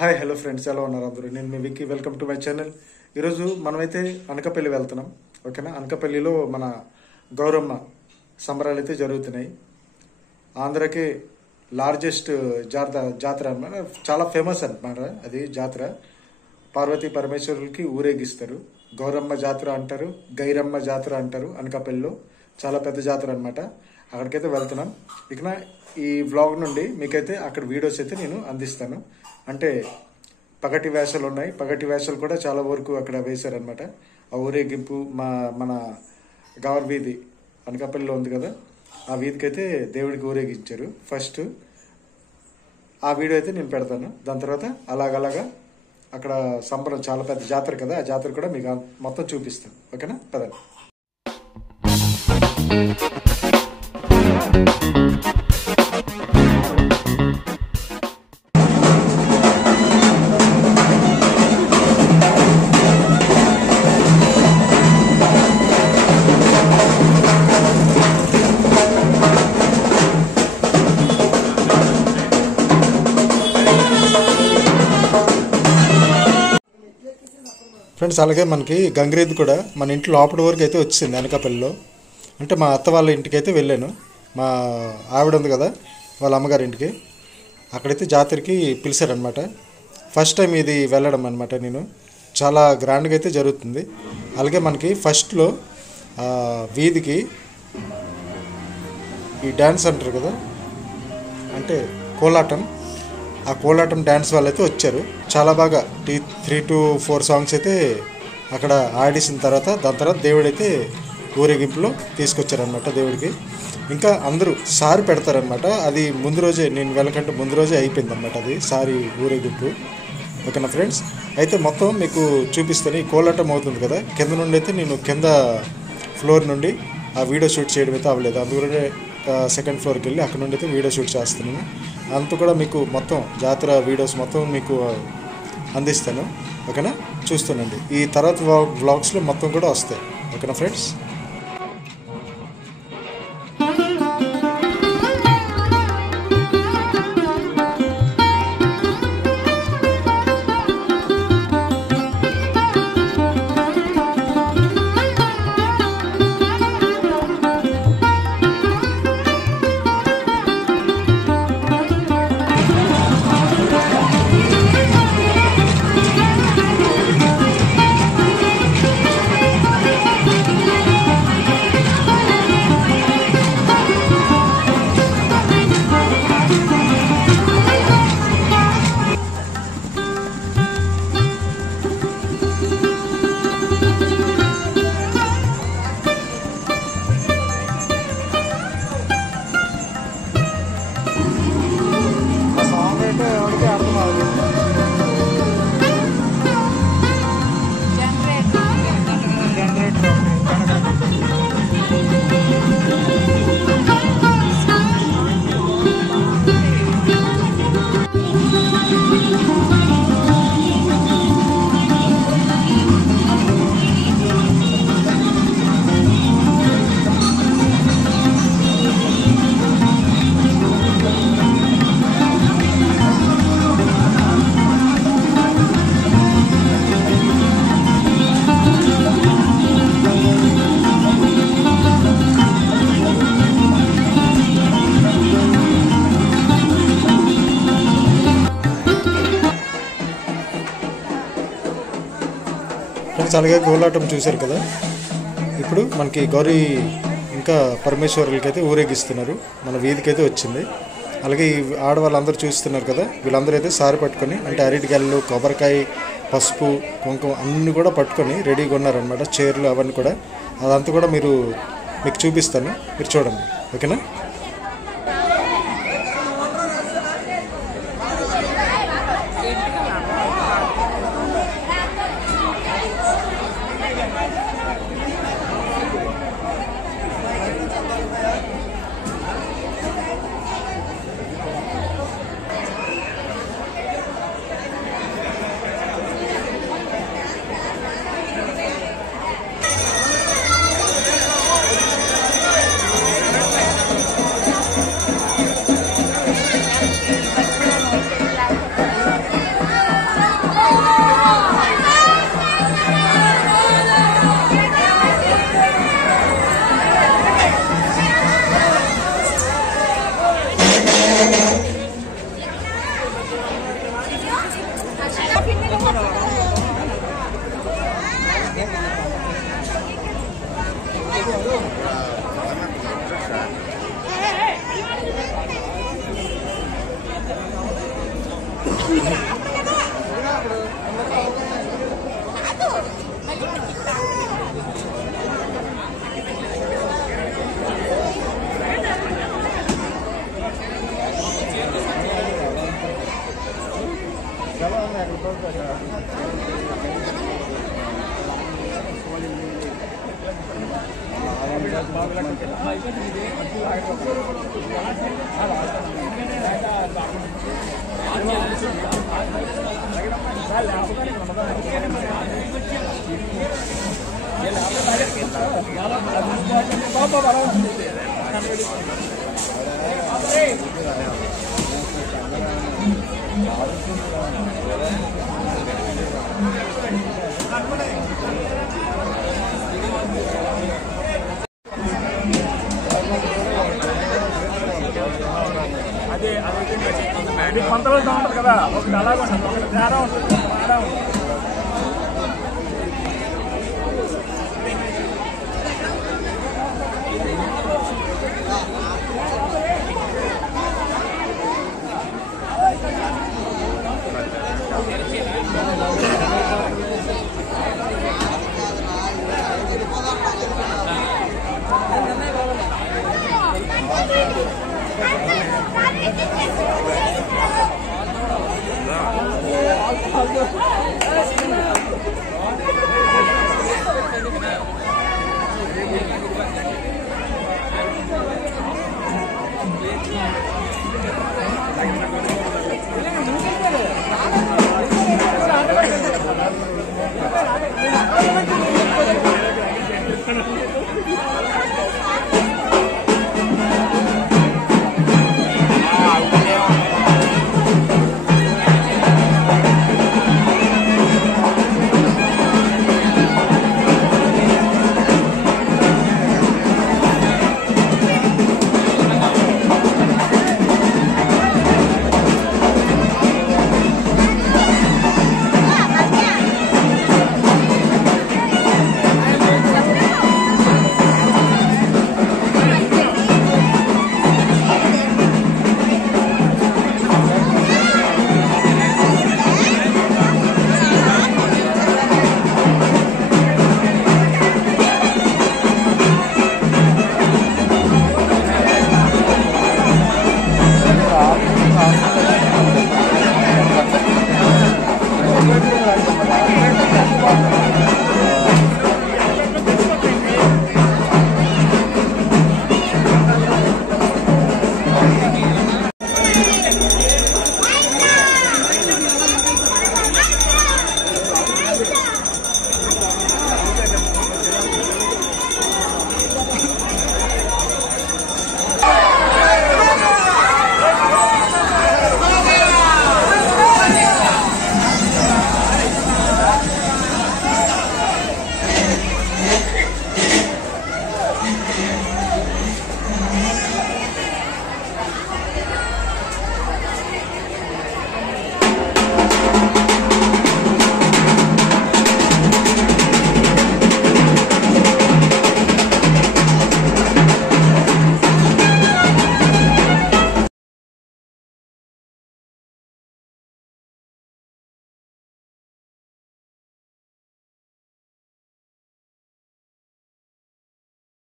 Hi hello friends, ఎలా ఉన్నారు అందరూ? నేను మీ Vicky. Welcome to my channel. ఈరోజు మనమైతే అనకాపల్లి వెళ్తున్నాం. ఓకేనా? అనకాపల్లిలో మన గౌరమ్మ సంబరాలు అయితే జరుగుతున్నాయి. ఆంధ్రాకి లార్జెస్ట్ జాతర అన్నమాట. చాలా ఫేమస్ అన్నమాట అది జాతర. పార్వతీ పరమేశ్వరులకి ఊరేగిస్తారు. గౌరమ్మ జాతర అంటారు, గైరమ్మ జాతర అంటారు. అనకాపల్లిలో చాలా పెద్ద జాతర అనమాట. అక్కడికైతే వెళ్తున్నాం. ఇక ఈ వ్లాగ్ నుండి మీకైతే అక్కడ వీడియోస్ అయితే నేను అందిస్తాను. అంటే పగటి వేషాలు ఉన్నాయి. పగటి వేషాలు కూడా చాలా వరకు అక్కడ వేశారనమాట. ఆ ఊరేగింపు మన గవర్ వీధి అనకాపల్లిలో ఉంది కదా, ఆ వీధికి అయితే దేవుడికి ఊరేగించారు. ఫస్ట్ ఆ వీడియో అయితే నేను పెడతాను. దాని తర్వాత అలాగలాగా అక్కడ సంబరం, చాలా పెద్ద జాతర కదా, ఆ జాతర కూడా మీకు మొత్తం చూపిస్తాను. ఓకేనా? పదండి. ఫ్రెండ్స్, అలాగే మనకి గంగిరెద్దు కూడా మన ఇంట్లో లోపల వరకు అయితే వచ్చింది అనకాపల్లిలో. అంటే మా అత్త వాళ్ళ ఇంటికి అయితే వెళ్ళాను. మా ఆవిడ ఉంది కదా, వాళ్ళ అమ్మగారి ఇంటికి. అక్కడైతే జాతరకి పిలిచారనమాట. ఫస్ట్ టైం ఇది వెళ్ళడం అనమాట నేను. చాలా గ్రాండ్గా అయితే జరుగుతుంది. అలాగే మనకి ఫస్ట్లో వీధికి ఈ డ్యాన్స్ అంటారు కదా, అంటే కోలాటం. ఆ కోలాటం డ్యాన్స్ వాళ్ళు అయితే వచ్చారు. చాలా బాగా 3 to 4 సాంగ్స్ అయితే అక్కడ ఆడిసిన తర్వాత, దాని తర్వాత దేవుడైతే ఊరేగింపులో తీసుకొచ్చారనమాట దేవుడికి. ఇంకా అందరూ సారి పెడతారనమాట. అది ముందు రోజే, నేను వెళ్ళకంటే ముందు రోజే అయిపోయింది అనమాట అది సారి ఊరేగింపు. ఓకేనా ఫ్రెండ్స్? అయితే మొత్తం మీకు చూపిస్తాను. ఈ కోలాటం అవుతుంది కదా, కింద నుండి అయితే నేను కింద ఫ్లోర్ నుండి ఆ వీడియో షూట్ చేయడం అయితే అవ్వలేదు. అందుకనే సెకండ్ ఫ్లోర్కి వెళ్ళి అక్కడ నుండి అయితే వీడియో షూట్ చేస్తున్నాను. అంతా కూడా మీకు మొత్తం జాతర వీడియోస్ మొత్తం మీకు అందిస్తాను. ఓకేనా? చూస్తానండి. ఈ తర్వాత వ్లాగ్స్లో మొత్తం కూడా వస్తాయి. ఓకేనా ఫ్రెండ్స్? అలాగే కోలాటం చూశారు కదా. ఇప్పుడు మనకి గౌరీ ఇంకా పరమేశ్వరులకైతే ఊరేగిస్తున్నారు. మన వీధికి అయితే వచ్చింది. అలాగే ఈ ఆడవాళ్ళందరూ చూస్తున్నారు కదా, వీళ్ళందరూ అయితే సారి పట్టుకొని, అంటే అరటిగెలలు, కొబ్బరికాయ, పసుపు, కుంకుమ అన్నీ కూడా పట్టుకొని రెడీగా ఉన్నారనమాట. చైర్లు అవన్నీ కూడా. అదంతా కూడా మీకు చూపిస్తాను, మీరు చూడండి. ఓకేనా? అది కొంతలో ఉంటుంది కదా, ఒకటి అలాగే ఉంటుంది, ఒకటి తేడా ఉంటుంది, తేడా ఉంటుంది.